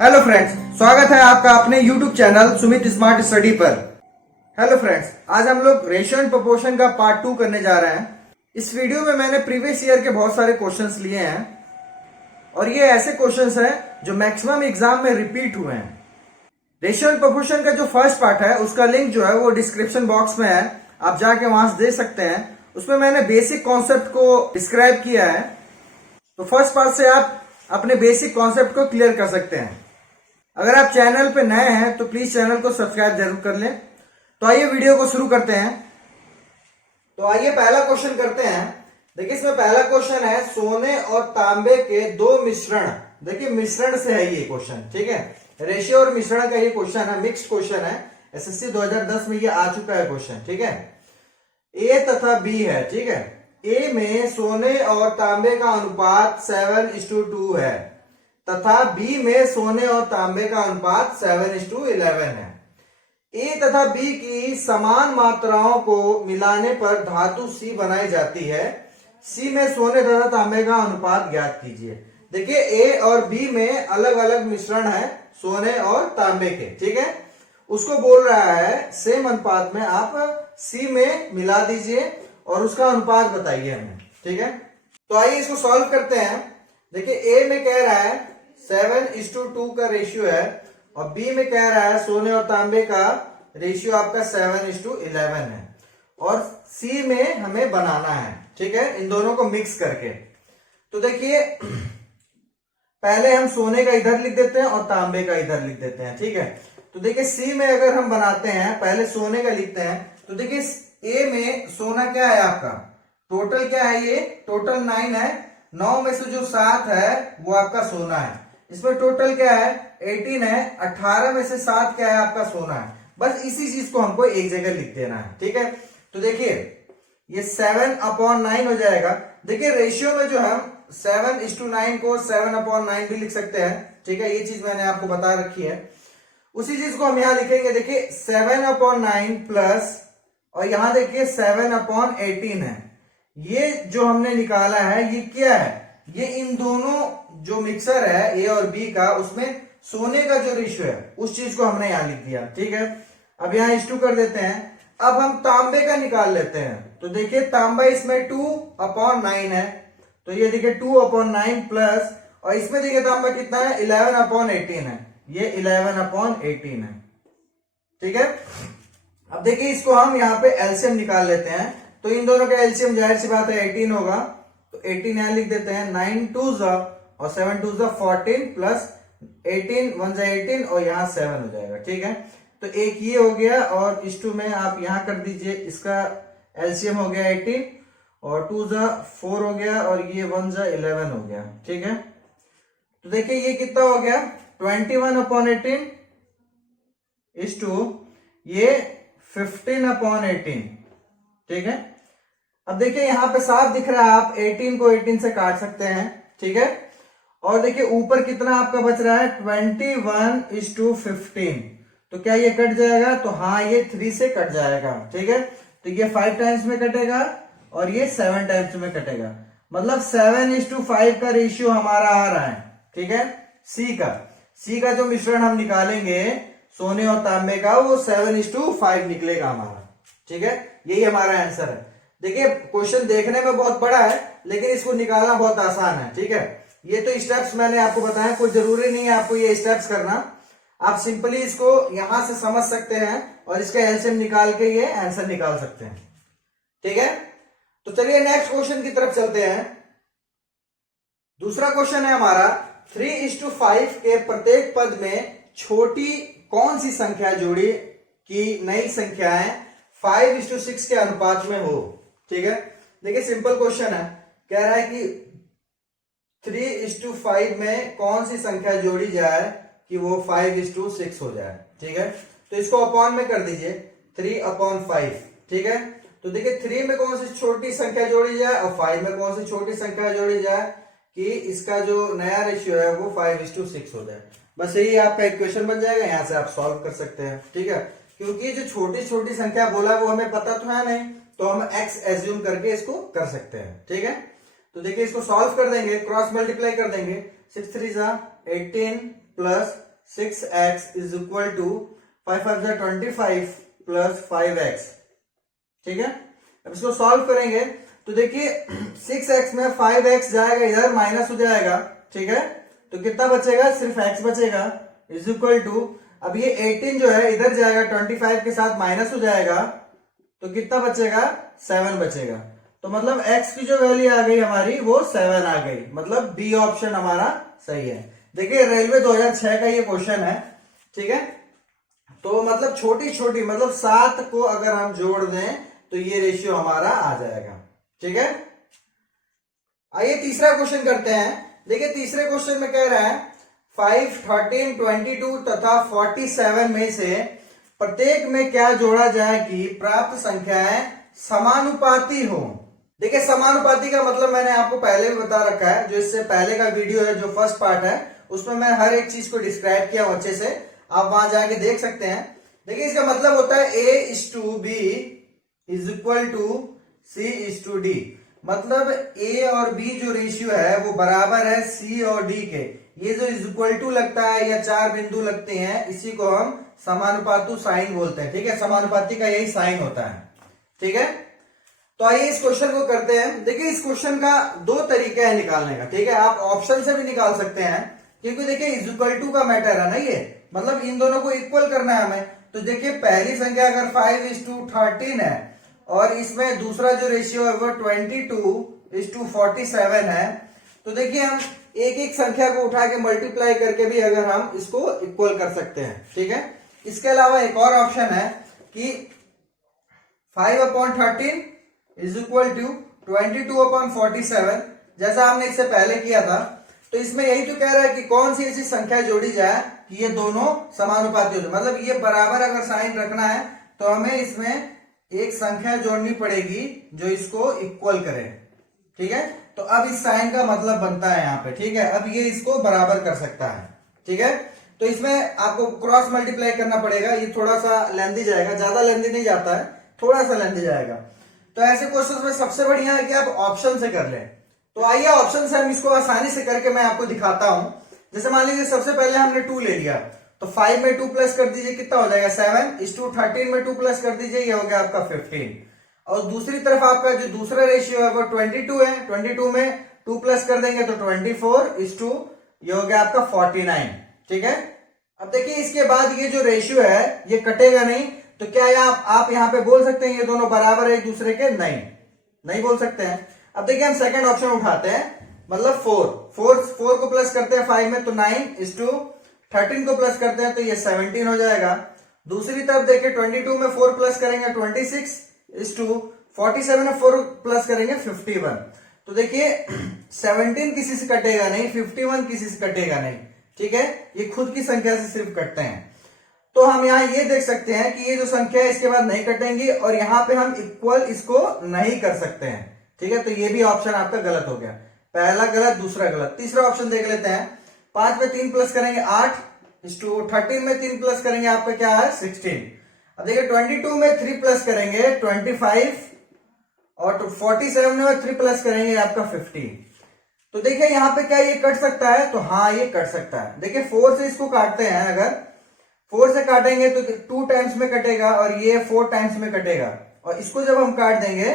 Hello friends, स्वागत है आपका अपने YouTube channel Sumit smart study पर। हेलो फ्रेंड्स, आज हम लोग रेशियो एंड प्रोपोर्शन का पार्ट 2 करने जा रहे हैं। इस वीडियो में मैंने प्रीवियस ईयर के बहुत सारे क्वेश्चंस लिए हैं और ये ऐसे क्वेश्चंस हैं जो मैक्सिमम एग्जाम में रिपीट हुए हैं। रेशियो एंड प्रोपोर्शन का जो फर्स्ट पार्ट है उसका लिंक जो है वो डिस्क्रिप्शन बॉक्स में है, आप जाके वहां से दे सकते हैं। उसमें मैंने बेसिक कॉन्सेप्ट को डिस्क्राइब किया है, तो फर्स्ट पार्ट से आप अपने बेसिक कॉन्सेप्ट को क्लियर कर सकते हैं। अगर आप चैनल पे नए हैं तो प्लीज चैनल को सब्सक्राइब जरूर कर लें। तो आइए वीडियो को शुरू करते हैं। तो आइए पहला क्वेश्चन करते हैं। देखिए इसमें पहला क्वेश्चन है सोने और तांबे के दो मिश्रण। देखिए मिश्रण से है ये क्वेश्चन, ठीक है। रेशियो और मिश्रण का ये क्वेश्चन है, मिक्स्ड क्वेश्चन है। एसएससी 2010 में ये आ चुका है क्वेश्चन, ठीक है। ए तथा बी है, ठीक है। ए में सोने और तांबे का अनुपात 7:2 है तथा बी में सोने और तांबे का अनुपात 7:11 है। ए तथा बी की समान मात्राओं को मिलाने पर धातु सी बनाई जाती है। सी में सोने तथा तांबे का अनुपात ज्ञात कीजिए। देखिए ए और बी में अलग अलग मिश्रण है सोने और तांबे के, ठीक है। उसको बोल रहा है सेम अनुपात में आप सी में मिला दीजिए और उसका अनुपात बताइए हमें, ठीक है। तो आइए इसको सॉल्व करते हैं। देखिए ए में कह रहा है 7:2 का रेशियो है और बी में कह रहा है सोने और तांबे का रेशियो आपका 7:11 है और सी में हमें बनाना है, ठीक है, इन दोनों को मिक्स करके। तो देखिए पहले हम सोने का इधर लिख देते हैं और तांबे का इधर लिख देते हैं, ठीक है। तो देखिए सी में अगर हम बनाते हैं, पहले सोने का लिखते हैं। तो देखिए ए में सोना क्या है आपका, टोटल क्या है, ये टोटल 9 है। 9 में से जो 7 है वो आपका सोना है। इसमें टोटल क्या है 18 है। 18 में से 7 क्या है आपका सोना है। बस इसी चीज को हमको एक जगह लिख देना है, ठीक है। तो देखिए ये 7/9 हो जाएगा। देखिए रेशियो में जो हम 7:9 को 7/9 भी लिख सकते हैं, ठीक है। ये चीज मैंने आपको बता रखी है। उसी चीज को हम यहां लिखेंगे। देखिए 7/9 प्लस और यहां देखिए 7/18 है। ये जो हमने निकाला है ये क्या है, ये इन दोनों जो मिक्सर है ए और बी का, उसमें सोने का जो रेशियो है उस चीज को हमने यहां लिख दिया, ठीक है। अब यहां इस 2 कर देते हैं। अब हम तांबे का निकाल लेते हैं। तो देखिए तांबा इसमें 2/9 है, तो ये देखिए 2/9 प्लस और इसमें देखिए तांबा कितना है 11/18 है, ये 11/18 है, ठीक है। अब देखिए इसको हम यहाँ पे एलसीएम निकाल लेते हैं। तो इन दोनों का एलसीएम जाहिर सी बात है 18 होगा, तो 18 यहां लिख देते हैं। 9 2 और 7 2 14 प्लस 18 1 18 और यहाँ 7 हो जाएगा, ठीक है। तो एक ये हो गया और इस 2 में आप यहां कर दीजिए, इसका एलसीएम हो गया 18 और 2 4 हो गया और ये 1 11 हो गया, ठीक है। तो देखिए ये कितना हो गया 21/18 इस 2 ये 15/18, ठीक है। अब देखिए यहां पे साफ दिख रहा है, आप 18 को 18 से काट सकते हैं, ठीक है। और देखिए ऊपर कितना आपका बच रहा है 21:15। तो क्या ये कट जाएगा, तो हाँ ये 3 से कट जाएगा, ठीक है। तो ये 5 टाइम्स में कटेगा और ये 7 टाइम्स में कटेगा, मतलब 7:5 का रेशियो हमारा आ रहा है, ठीक है। सी का जो मिश्रण हम निकालेंगे सोने और तांबे का वो 7:5 निकलेगा हमारा, ठीक है। यही हमारा आंसर है। देखिए क्वेश्चन देखने में बहुत बड़ा है लेकिन इसको निकालना बहुत आसान है, ठीक है। ये तो स्टेप्स मैंने आपको बताया, कोई जरूरी नहीं है आपको ये स्टेप्स करना। आप सिंपली इसको यहां से समझ सकते हैं और इसका एलसीएम निकाल के ये आंसर निकाल सकते हैं, ठीक है। तो चलिए नेक्स्ट क्वेश्चन की तरफ चलते हैं। दूसरा क्वेश्चन है हमारा 3:5 के प्रत्येक पद में छोटी कौन सी संख्या जोड़ी कि नई संख्याएं 5:6 के अनुपात में हो, ठीक है। देखिए सिंपल क्वेश्चन है, कह रहा है कि 3:5 में कौन सी संख्या जोड़ी जाए कि वो 5:6 हो जाए, ठीक है। तो इसको अपॉन में कर दीजिए 3/5, ठीक है। तो देखिए 3 में कौन सी छोटी संख्या जोड़ी जाए और 5 में कौन सी छोटी संख्या जोड़ी जाए कि इसका जो नया रेशियो है वो 5:6 हो जाए। बस यही आपका इक्वेशन बन जाएगा, यहां से आप सॉल्व कर सकते हैं, ठीक है। क्योंकि जो छोटी छोटी संख्या बोला है वो हमें पता तो है नहीं, तो हम x एज्यूम करके इसको कर सकते हैं, ठीक है। तो देखिए इसको सॉल्व कर देंगे, क्रॉस मल्टीप्लाई कर देंगे। 6 3 18 plus 6x is equal to 5 5 जा 25 प्लस 5x। ठीक है, अब इसको सॉल्व करेंगे तो देखिए 6x में 5x जाएगा इधर, माइनस हो जाएगा। ठीक है, तो कितना बचेगा, सिर्फ x बचेगा, इज इक्वल टू, अब ये 18 जो है इधर जाएगा 25 के साथ माइनस हो जाएगा, तो कितना बचेगा, 7 बचेगा। तो मतलब x की जो वैल्यू आ गई हमारी वो 7 आ गई, मतलब बी ऑप्शन हमारा सही है। देखिए रेलवे 2006 का ये क्वेश्चन है। ठीक है, तो मतलब छोटी छोटी, मतलब 7 को अगर हम जोड़ दें तो ये रेशियो हमारा आ जाएगा। ठीक है, आइए तीसरा क्वेश्चन करते हैं। देखिए तीसरे क्वेश्चन में कह रहा है 5, 13, 22 तथा 47 में से प्रत्येक में क्या जोड़ा जाए कि प्राप्त संख्याएं समानुपाती हो। देखिए समानुपाती का मतलब मैंने आपको पहले भी बता रखा है, जो इससे पहले का वीडियो है, जो फर्स्ट पार्ट है, उसमें मैं हर एक चीज को डिस्क्राइब किया अच्छे से, आप वहां जाके देख सकते हैं। देखिए इसका मतलब होता है A:B is equal to C:D, मतलब A और B जो रेशियो है वो बराबर है C और D के। ये जो इज इक्वल टू लगता है या 4 बिंदु लगते हैं, इसी को हम समानुपातु साइन बोलते हैं। ठीक है, समानुपाती का यही साइन होता है। ठीक है, तो आइए इस क्वेश्चन को करते हैं। देखिए इस क्वेश्चन का 2 तरीका है निकालने का। ठीक है, आप ऑप्शन से भी निकाल सकते हैं, क्योंकि देखिए इज इक्वल टू का मैटर है ना, ये मतलब इन दोनों को इक्वल करना है हमें। तो देखिए पहली संख्या अगर 5:13 है और इसमें दूसरा जो रेशियो है वो 22:47 है, तो देखिए हम एक एक संख्या को उठा के मल्टीप्लाई करके भी अगर हम इसको इक्वल कर सकते हैं। ठीक है, इसके अलावा एक और ऑप्शन है कि 5/13 इज इक्वल टू 22/47, जैसा हमने इससे पहले किया था। तो इसमें यही तो कह रहा है कि कौन सी ऐसी संख्या जोड़ी जाए कि ये दोनों समानुपाती हो जाए, मतलब ये बराबर अगर साइन रखना है तो हमें इसमें एक संख्या जोड़नी पड़ेगी जो इसको इक्वल करे। ठीक है, तो अब इस साइन का मतलब बनता है यहाँ पे। ठीक है, अब ये इसको बराबर कर सकता है। ठीक है, तो इसमें आपको क्रॉस मल्टीप्लाई करना पड़ेगा, ये थोड़ा सा लेंथी जाएगा, ज्यादा लेंथी नहीं जाता है, थोड़ा सा लेंथी जाएगा। तो ऐसे क्वेश्चन में सबसे बढ़िया है कि आप ऑप्शन से कर लें। तो आइए ऑप्शन से हम इसको आसानी से करके मैं आपको दिखाता हूं। जैसे मान लीजिए सबसे पहले हमने 2 ले लिया, तो 5 में 2 प्लस कर दीजिए, कितना हो जाएगा 7:13 में 2 प्लस कर दीजिए, ये हो गया आपका 15। और दूसरी तरफ आपका जो दूसरा रेशियो है वो 22 है, 22 में 2 प्लस कर देंगे तो 24:, ये हो गया आपका 49। ठीक है, अब देखिए इसके बाद ये जो रेशियो है ये कटेगा नहीं, तो क्या आप यहाँ पे बोल सकते हैं ये दोनों बराबर है एक दूसरे के? नहीं बोल सकते हैं। अब देखिए हम सेकंड ऑप्शन उठाते हैं, मतलब 4 को प्लस करते हैं 5 में तो 9:13 को प्लस करते हैं तो ये 17 हो जाएगा। दूसरी तरफ देखिए 22 में 4 प्लस करेंगे 26:47 में 4 प्लस करेंगे 51। तो देखिए 17 किसी से कटेगा नहीं, 51 किसी से कटेगा नहीं। ठीक है, ये खुद की संख्या से सिर्फ कटते हैं। तो हम यहाँ ये देख सकते हैं कि ये जो संख्या है इसके बाद नहीं कटेंगी, और यहाँ पे हम इक्वल इसको नहीं कर सकते हैं। ठीक है, तो ये भी ऑप्शन आपका गलत हो गया, पहला गलत दूसरा गलत। तीसरा ऑप्शन देख लेते हैं, 5 में 3 प्लस करेंगे 8:13 में 3 प्लस करेंगे आपका क्या है 16। अब देखिए 22 में 3 प्लस करेंगे 25, और 47 में 3 प्लस करेंगे आपका 50। तो देखिए यहाँ पे क्या ये कट सकता है? तो हाँ ये कट सकता है। देखिए 4 से इसको काटते हैं, अगर 4 से काटेंगे तो 2 टाइम्स में कटेगा और ये 4 टाइम्स में कटेगा, और इसको जब हम काट देंगे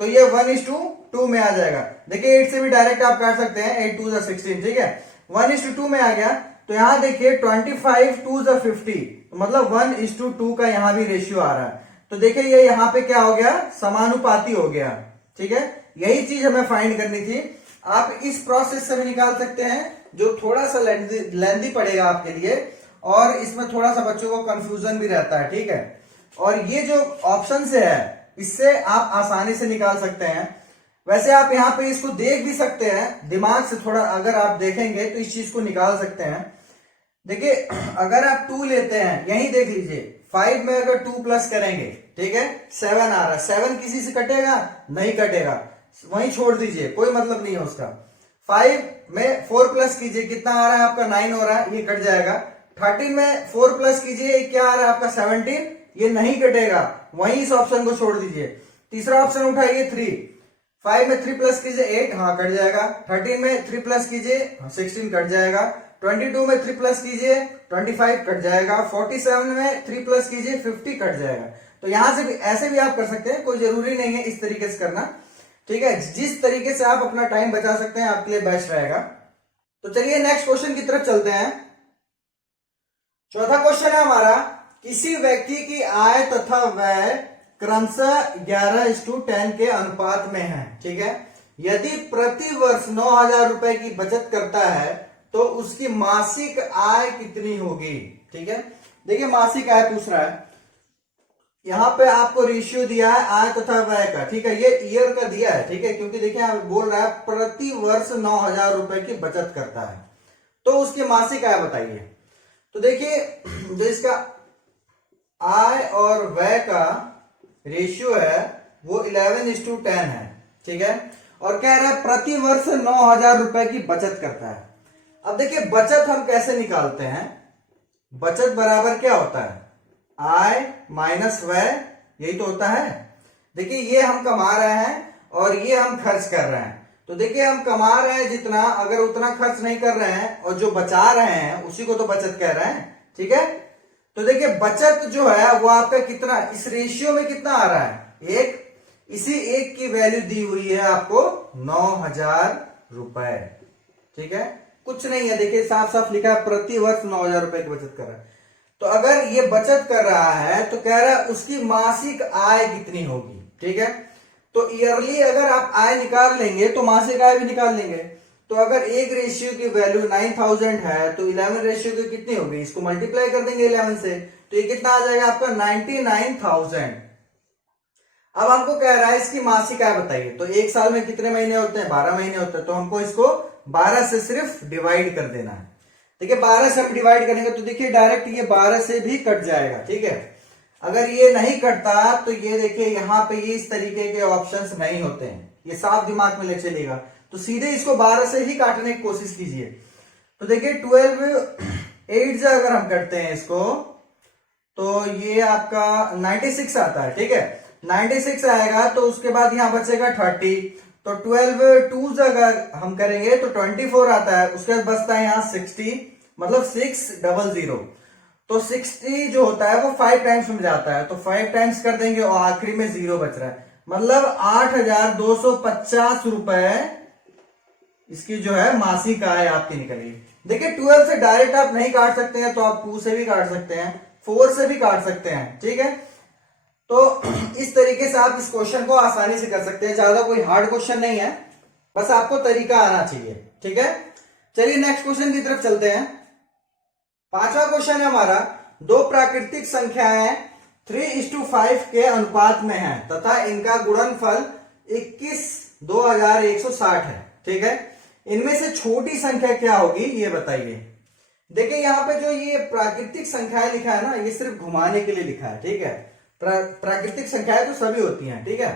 तो ये 1:2 में आ जाएगा। देखिए 8 से भी डायरेक्ट आप काट सकते हैं, 8 2 16। ठीक है, 1:2 में आ गया। तो यहां देखिए 25 2 50, मतलब 1:2 का यहां भी रेशियो आ रहा है। तो देखिए ये यहां पे क्या हो गया, समानुपाती हो गया। ठीक है, यही चीज हमें फाइंड करनी थी। आप इस प्रोसेस से भी निकाल सकते हैं, जो थोड़ा सा लेंदी पड़ेगा आपके लिए, और इसमें थोड़ा सा बच्चों को कंफ्यूजन भी रहता है। ठीक है, और ये जो ऑप्शन से है इससे आप आसानी से निकाल सकते हैं। वैसे आप यहाँ पे इसको देख भी सकते हैं, दिमाग से थोड़ा अगर आप देखेंगे तो इस चीज को निकाल सकते हैं। देखिए अगर आप 2 लेते हैं, यही देख लीजिए 5 में अगर 2 प्लस करेंगे, ठीक है 7 आ रहा है, 7 किसी से कटेगा? नहीं कटेगा, वहीं छोड़ दीजिए, कोई मतलब नहीं है उसका। 5 में 4 प्लस कीजिए, कितना आ रहा है आपका 9 हो रहा है, ये कट जाएगा। 13 में 4 प्लस कीजिए, क्या आ रहा है आपका 17, ये नहीं कटेगा, वहीं इस ऑप्शन को छोड़ दीजिए। तीसरा ऑप्शन उठाइए 3, 5 में 3 प्लस कीजिए 8, हाँ कट जाएगा। 13 में 3 प्लस कीजिए 16 कट जाएगा। 22 में 3 प्लस कीजिए 25 कट जाएगा, 47 में 3 प्लस कीजिए 50 कट जाएगा। तो यहां से भी ऐसे भी आप कर सकते हैं, कोई जरूरी नहीं है इस तरीके से करना, ठीक है। जिस तरीके से आप अपना टाइम बचा सकते हैं आपके लिए बेस्ट रहेगा। तो चलिए नेक्स्ट क्वेश्चन की तरफ चलते हैं। चौथा क्वेश्चन है हमारा, किसी व्यक्ति की आय तथा व्यय क्रमशः 11:10 के अनुपात में है, ठीक है। यदि प्रति वर्ष 9,000 रुपए की बचत करता है तो उसकी मासिक आय कितनी होगी, ठीक है। देखिए मासिक आय पूछ रहा है, यहां पे आपको रेशियो दिया है आय तथा व्यय का, ठीक है। ये ईयर का दिया है, ठीक है, क्योंकि देखिए बोल रहा है प्रति वर्ष 9,000 रुपए की बचत करता है, तो उसकी मासिक आय बताइए। तो देखिए जो इसका आय और व्यय का रेशियो है वो 11:10 है, ठीक है। और कह रहा है प्रति वर्ष 9,000 रुपए की बचत करता है। अब देखिए बचत हम कैसे निकालते हैं, बचत बराबर क्या होता है, आय माइनस व्यय, यही तो होता है। देखिए ये हम कमा रहे हैं और ये हम खर्च कर रहे हैं, तो देखिए हम कमा रहे हैं जितना, अगर उतना खर्च नहीं कर रहे हैं और जो बचा रहे हैं उसी को तो बचत कह रहे हैं, ठीक है। तो देखिए बचत जो है वो आपका कितना, इस रेशियो में कितना आ रहा है, एक, इसी एक की वैल्यू दी हुई है आपको 9,000 रुपए, ठीक है। कुछ नहीं है, देखिए साफ साफ लिखा है प्रति वर्ष 9,000 रुपए की बचत कर रहा है। तो अगर ये बचत कर रहा है तो कह रहा है उसकी मासिक आय कितनी होगी, ठीक है। तो ईयरली अगर आप आय निकाल लेंगे तो मासिक आय भी निकाल लेंगे। तो अगर एक रेशियो की वैल्यू 9,000 है तो 11 रेशियो की कितनी होगी, इसको मल्टीप्लाई कर देंगे 11 से, तो ये कितना आ जाएगा आपका 99,000। अब हमको कह रहा है इसकी मासिक आय बताइए। तो एक साल में कितने महीने होते हैं, 12 महीने होते हैं, तो हमको इसको 12 से सिर्फ डिवाइड कर देना है। देखिए 12 से हम डिवाइड करेंगे तो देखिए डायरेक्ट ये 12 से भी कट जाएगा, ठीक है। अगर ये नहीं कटता तो ये देखिए यहाँ पे ये इस तरीके के ऑप्शंस नहीं होते हैं, ये साफ दिमाग में ले चलेगा। तो सीधे इसको 12 से ही काटने की कोशिश कीजिए। तो देखिए 12 8 से अगर हम करते हैं इसको तो ये आपका 96 आता है, ठीक है। 96 आएगा तो उसके बाद यहां बचेगा 30, तो 12 2 से अगर हम करेंगे तो 24 आता है, उसके बाद बचता है यहाँ 60, मतलब 600। तो 60 जो होता है वो 5 टाइम्स में जाता है, तो 5 टाइम्स कर देंगे और आखिरी में 0 बच रहा है, मतलब 8,250 रुपए इसकी जो है मासिक आय आपकी निकली। देखिए 12 से डायरेक्ट आप नहीं काट सकते हैं, तो आप 2 से भी काट सकते हैं, 4 से भी काट सकते हैं, ठीक है। तो इस तरीके से आप इस क्वेश्चन को आसानी से कर सकते हैं, ज्यादा कोई हार्ड क्वेश्चन नहीं है, बस आपको तरीका आना चाहिए, ठीक है। चलिए नेक्स्ट क्वेश्चन की तरफ चलते हैं। पांचवा क्वेश्चन है हमारा, दो प्राकृतिक संख्याएं 3:5 के अनुपात में है तथा इनका गुणनफल 21,2160 है, ठीक है। इनमें से छोटी संख्या क्या होगी ये बताइए। देखिए यहाँ पे जो ये प्राकृतिक संख्याएं लिखा है ना, ये सिर्फ घुमाने के लिए लिखा है, ठीक है। प्राकृतिक संख्याएं तो सभी होती हैं, ठीक है।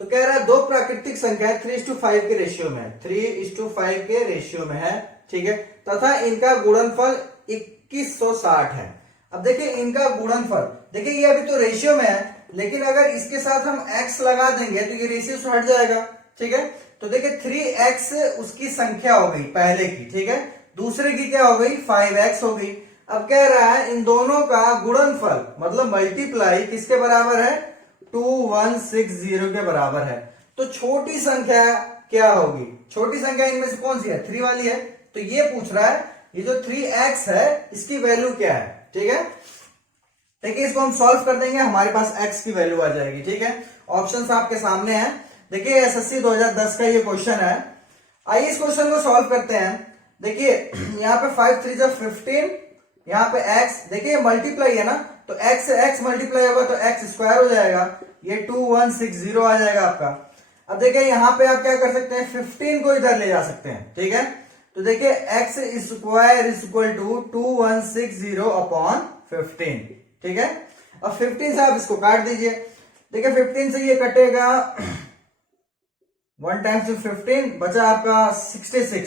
तो कह रहा है दो प्राकृतिक संख्याएं 3:5 के रेशियो में, 3:5 के रेशियो में है, ठीक है, तथा इनका गुणनफल 2160 है। अब देखिए इनका गुणनफल, देखिए ये अभी तो रेशियो में है, लेकिन अगर इसके साथ हम x लगा देंगे तो ये रेशियो से हट जाएगा, ठीक है। तो देखिए 3x उसकी संख्या हो गई पहले की, ठीक है, दूसरे की क्या हो गई 5x हो गई। अब कह रहा है इन दोनों का गुणनफल मतलब मल्टीप्लाई किसके बराबर है, 2160 के बराबर है। तो छोटी संख्या क्या होगी, छोटी संख्या इनमें से कौन सी है, 3 वाली है। तो ये पूछ रहा है ये जो 3x है इसकी वैल्यू क्या है, ठीक है। देखिए इसको हम सॉल्व कर देंगे, हमारे पास x की वैल्यू आ जाएगी, ठीक है। ऑप्शंस आपके सामने हैं। देखिए एसएससी 2010 का ये क्वेश्चन है। आइए इस क्वेश्चन को सॉल्व करते हैं। देखिए यहाँ पे 5 3 जा 15, यहाँ पे x, देखिए मल्टीप्लाई है ना, तो x से x मल्टीप्लाई होगा तो x स्क्वायर हो जाएगा, ये 2160 आ जाएगा आपका। अब देखिए यहाँ पे आप क्या कर सकते हैं, 15 को इधर ले जा सकते हैं, ठीक है। तो देखिए x square is equal to 2160 upon 15, ठीक है। अब 15 से आप इसको काट दीजिए। देखिए 15 से ये कटेगा, 1 टाइम्स 15 बचा आपका 66,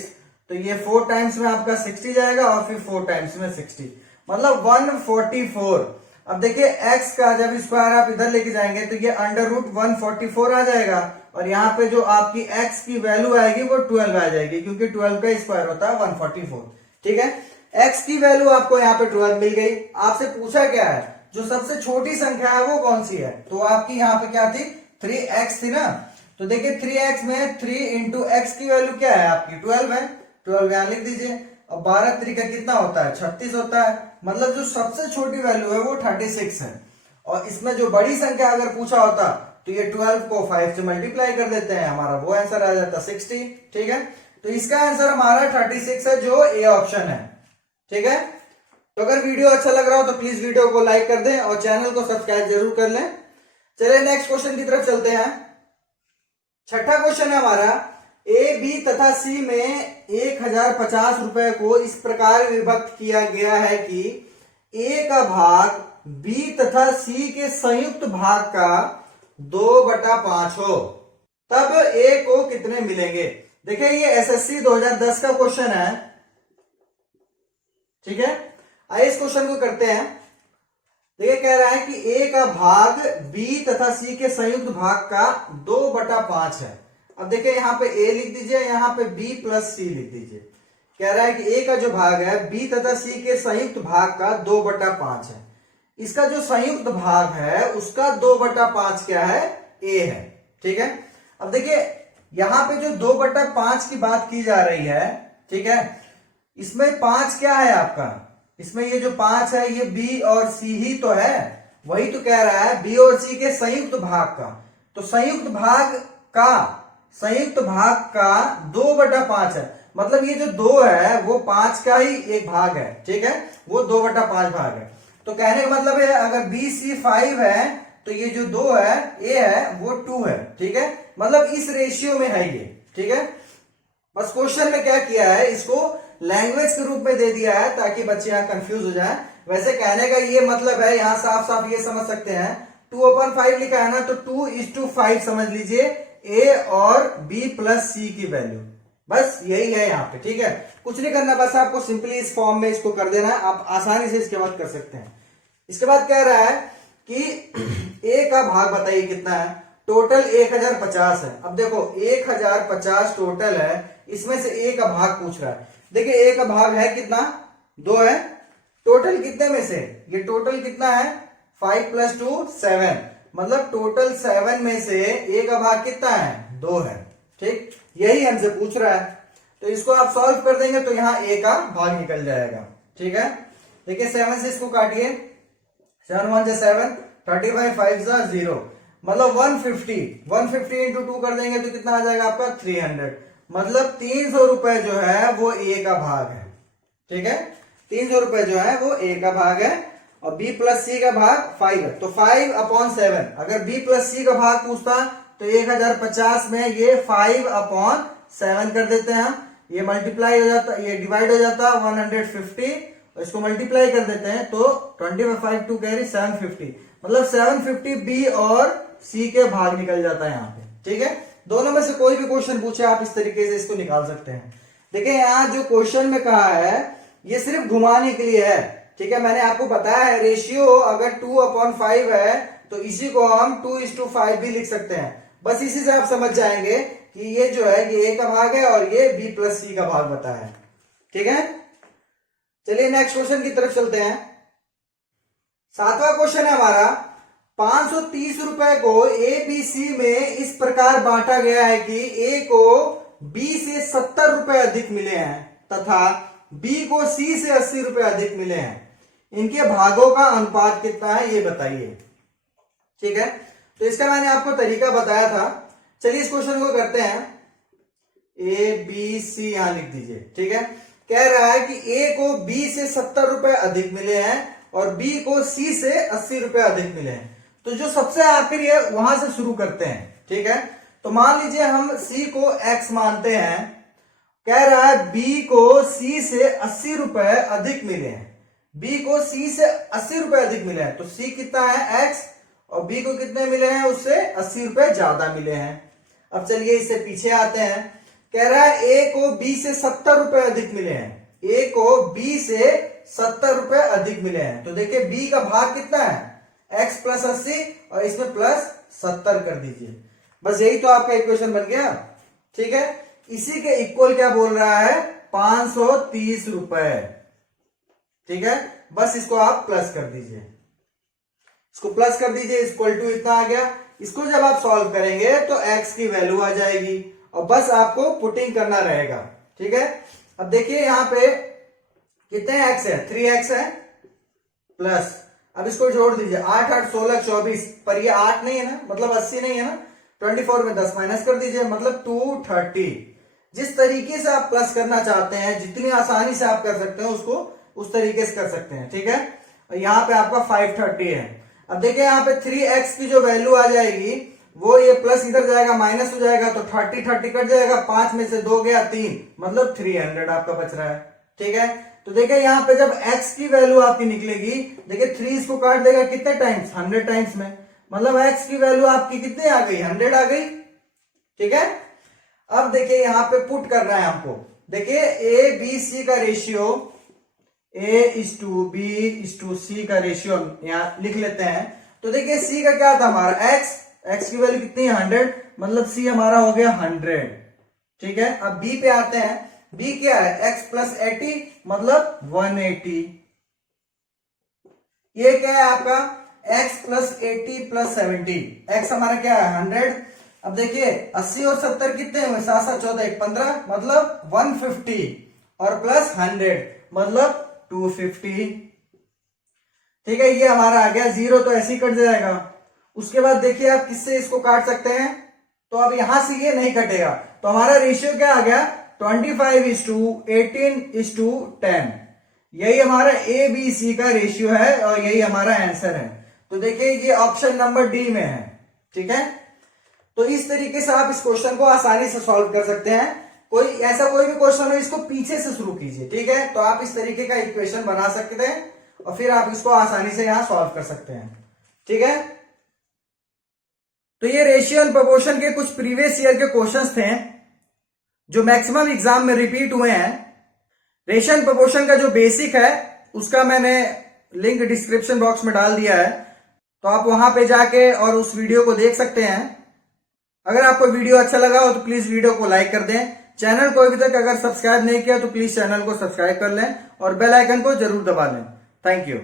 तो ये 4 टाइम्स में आपका 60 जाएगा और फिर 4 टाइम्स में 60, मतलब 144। अब देखिए x का जब स्क्वायर आप इधर लेके जाएंगे तो ये अंडर रूट 144 आ जाएगा, और यहाँ पे जो आपकी x की वैल्यू आएगी वो 12 आ जाएगी, क्योंकि 12 का स्क्वायर होता है 144, ठीक है। x की वैल्यू आपको यहाँ पे 12 मिल गई। आपसे पूछा क्या है, जो सबसे छोटी संख्या है वो कौन सी है, तो आपकी यहाँ पे क्या थी, 3x थी ना। तो देखिए 3x में 3 इंटू एक्स की वैल्यू क्या है आपकी 12 है, 12 यहां लिख दीजिए। और 12 3 का कितना होता है, 36 होता है। मतलब जो सबसे छोटी वैल्यू है वो 36 है। और इसमें जो बड़ी संख्या अगर पूछा होता तो ये 12 को 5 से मल्टीप्लाई कर देते हैं, हमारा वो आंसर आ जाता 60। ठीक है, तो इसका आंसर हमारा 36 है, जो ए ऑप्शन है। ठीक है, तो अगर वीडियो अच्छा लग रहा हो तो प्लीज वीडियो को लाइक कर दें और चैनल को सब्सक्राइब जरूर कर लें। चलिए नेक्स्ट क्वेश्चन की तरफ चलते हैं। छठा क्वेश्चन है हमारा, ए बी तथा सी में 1050 रुपए को इस प्रकार विभक्त किया गया है कि ए का भाग बी तथा सी के संयुक्त भाग का 2/5 हो, तब ए को कितने मिलेंगे। देखिए ये एसएससी 2010 का क्वेश्चन है। ठीक है, आइए इस क्वेश्चन को करते हैं। देखिए कह रहा है कि ए का भाग बी तथा सी के संयुक्त भाग का 2/5 है। अब देखिए यहाँ पे ए लिख दीजिए, यहाँ पे बी प्लस सी लिख दीजिए। कह रहा है कि ए का जो भाग है बी तथा सी के संयुक्त भाग का 2/5 है। इसका जो संयुक्त भाग है उसका 2/5 क्या है, ए है। ठीक है, अब देखिए यहाँ पे जो 2/5 की बात की जा रही है, ठीक है, इसमें 5 क्या है आपका, इसमें ये जो 5 है ये बी और सी ही तो है। वही तो कह रहा है बी और सी के संयुक्त भाग का, तो संयुक्त भाग का 2/5 है। मतलब ये जो 2 है वो 5 का ही एक भाग है। ठीक है, वो 2/5 भाग है। तो कहने का मतलब है अगर बी सी 5 है तो ये जो 2 है ए है वो 2 है। ठीक है, मतलब इस रेशियो में है ये। ठीक है, बस क्वेश्चन में क्या किया है, इसको लैंग्वेज के रूप में दे दिया है ताकि बच्चे यहाँ कंफ्यूज हो जाएं। वैसे कहने का ये मतलब है, यहाँ साफ साफ ये समझ सकते हैं, 2/5 लिखा है ना, तो 2:5 समझ लीजिए ए और बी प्लस सी की वैल्यू। बस यही है यहाँ पे। ठीक है, कुछ नहीं करना, बस आपको सिंपली इस फॉर्म में इसको कर देना है, आप आसानी से इसके बाद कर सकते हैं। इसके बाद कह रहा है कि ए का भाग बताइए कितना है, टोटल 1050 है। अब देखो 1050 टोटल है, इसमें से ए का भाग पूछ रहा है। देखिए ए का भाग है कितना, 2 है। टोटल कितने में से, ये टोटल कितना है, 5 + 2 7, मतलब टोटल 7 में से ए का भाग कितना है, 2 है। ठीक, यही हमसे पूछ रहा है, तो इसको आप सॉल्व कर देंगे तो यहाँ ए का भाग निकल जाएगा। ठीक है, देखिए 7 से इसको काटिए, 7 × 1 = 7, 35 5 = 0, मतलब 150 इंटू 2 कर देंगे तो कितना आ जाएगा आपका 300। मतलब 300 रुपए जो है वो ए का भाग है। ठीक है, 300 रुपए जो है वो ए का भाग है। और बी प्लस सी का भाग 5 है, तो 5/7। अगर बी प्लस सी का भाग पूछता तो 1050 में ये 5/7 कर देते हैं हम, ये मल्टीप्लाई हो जाता, ये डिवाइड हो जाता 150, और इसको मल्टीप्लाई कर देते हैं तो 25 2 कैरी 750, मतलब 750 बी और सी के भाग निकल जाता है यहाँ पे। ठीक है, दोनों में से कोई भी क्वेश्चन पूछे आप इस तरीके से इसको निकाल सकते हैं। देखिए यहाँ जो क्वेश्चन में कहा है ये सिर्फ घुमाने के लिए है। ठीक है, मैंने आपको बताया है रेशियो अगर 2/5 है तो इसी को हम 2:5 भी लिख सकते हैं। बस इसी से आप समझ जाएंगे कि ये जो है ये ए का भाग है और ये बी प्लस सी का भाग बताया है। ठीक है, चलिए नेक्स्ट क्वेश्चन की तरफ चलते हैं। 7वां क्वेश्चन है हमारा, 530 रुपए को ए बी सी में इस प्रकार बांटा गया है कि ए को बी से 70 रुपए अधिक मिले हैं तथा बी को सी से 80 रुपए अधिक मिले हैं। इनके भागों का अनुपात कितना है ये बताइए। ठीक है, तो इसका मैंने आपको तरीका बताया था। चलिए इस क्वेश्चन को करते हैं। ए बी सी यहां लिख दीजिए। ठीक है, कह रहा है कि ए को बी से 70 रुपए अधिक मिले हैं और बी को सी से 80 रुपए अधिक मिले हैं। तो जो सबसे आखिरी है वहां से शुरू करते हैं। ठीक है, तो मान लीजिए हम सी को एक्स मानते हैं। कह रहा है बी को सी से 80 रुपए अधिक मिले हैं, बी को सी से 80 रुपए अधिक मिले हैं, तो सी कितना है एक्स, और बी को कितने मिले हैं, उससे 80 रुपए ज्यादा मिले हैं। अब चलिए इससे पीछे आते हैं। कह रहा है ए को बी से 70 रुपए अधिक मिले हैं, ए को बी से 70 रुपए अधिक मिले हैं। तो देखिए बी का भाग कितना है, x + 80 और इसमें +70 कर दीजिए। बस यही तो आपका इक्वेशन बन गया। ठीक है, इसी के इक्वल क्या बोल रहा है, 530 रुपए। ठीक है, बस इसको आप प्लस कर दीजिए, इसको प्लस कर दीजिए, इक्वल टू इतना आ गया। इसको जब आप सॉल्व करेंगे तो x की वैल्यू आ जाएगी और बस आपको पुटिंग करना रहेगा। ठीक है, अब देखिए यहां पे कितने x है, 3x है प्लस, अब इसको जोड़ दीजिए, 8 8 16 24, पर ये 8 नहीं है ना, मतलब 80 नहीं है ना, 24 में 10 माइनस कर दीजिए, मतलब 230। जिस तरीके से आप प्लस करना चाहते हैं, जितनी आसानी से आप कर सकते हैं उसको उस तरीके से कर सकते हैं। ठीक है, और यहाँ पे आपका 530 है। अब देखिए यहाँ पे 3x की जो वैल्यू आ जाएगी वो, ये प्लस इधर जाएगा माइनस हो जाएगा, तो 30 30 कट जाएगा, 5 में से 2 गया 3, मतलब 300 आपका बच रहा है। ठीक है, तो देखिए यहाँ पे जब x की वैल्यू आपकी निकलेगी, देखिए 3 इसको काट देगा कितने टाइम्स, 100 टाइम्स में, मतलब x की वैल्यू आपकी कितनी आ गई, 100 आ गई। ठीक है, अब देखिए यहाँ पे पुट करना है हमको, देखिए ए बी सी का रेशियो, A:B:C का रेशियो यहाँ लिख लेते हैं। तो देखिए C का क्या था हमारा x की वैल्यू कितनी है, 100, मतलब C हमारा हो गया 100। ठीक है, अब B पे आते हैं, B क्या है, x प्लस 80 मतलब 180। ये क्या है आपका x प्लस 80 प्लस 70, x हमारा क्या है 100। अब देखिए 80 और 70 कितने हुए, 7 7 14 15, मतलब 150 और प्लस 100 मतलब 250। ठीक है, ये हमारा आ गया 0, तो ऐसे ही कट जाएगा। उसके बाद देखिए आप किससे इसको काट सकते हैं, तो अब यहां से ये नहीं कटेगा, तो हमारा रेशियो क्या आ गया, 25:18:10। यही हमारा ए बी सी का रेशियो है और यही हमारा आंसर है। तो देखिए ये ऑप्शन नंबर डी में है। ठीक है, तो इस तरीके से आप इस क्वेश्चन को आसानी से सॉल्व कर सकते हैं। कोई भी क्वेश्चन हो, इसको पीछे से शुरू कीजिए। ठीक है, तो आप इस तरीके का इक्वेशन बना सकते हैं और फिर आप इसको आसानी से यहां सॉल्व कर सकते हैं। ठीक है, तो ये रेशियो एंड प्रोपोर्शन के कुछ प्रीवियस ईयर के क्वेश्चंस थे जो मैक्सिमम एग्जाम में रिपीट हुए हैं। रेशियो एंड प्रोपोर्शन का जो बेसिक है उसका मैंने लिंक डिस्क्रिप्शन बॉक्स में डाल दिया है, तो आप वहां पे जाके और उस वीडियो को देख सकते हैं। अगर आपको वीडियो अच्छा लगा हो तो प्लीज वीडियो को लाइक कर दें। चैनल को अभी तक अगर सब्सक्राइब नहीं किया तो प्लीज चैनल को सब्सक्राइब कर लें और बेल आइकन को जरूर दबा लें। Thank you.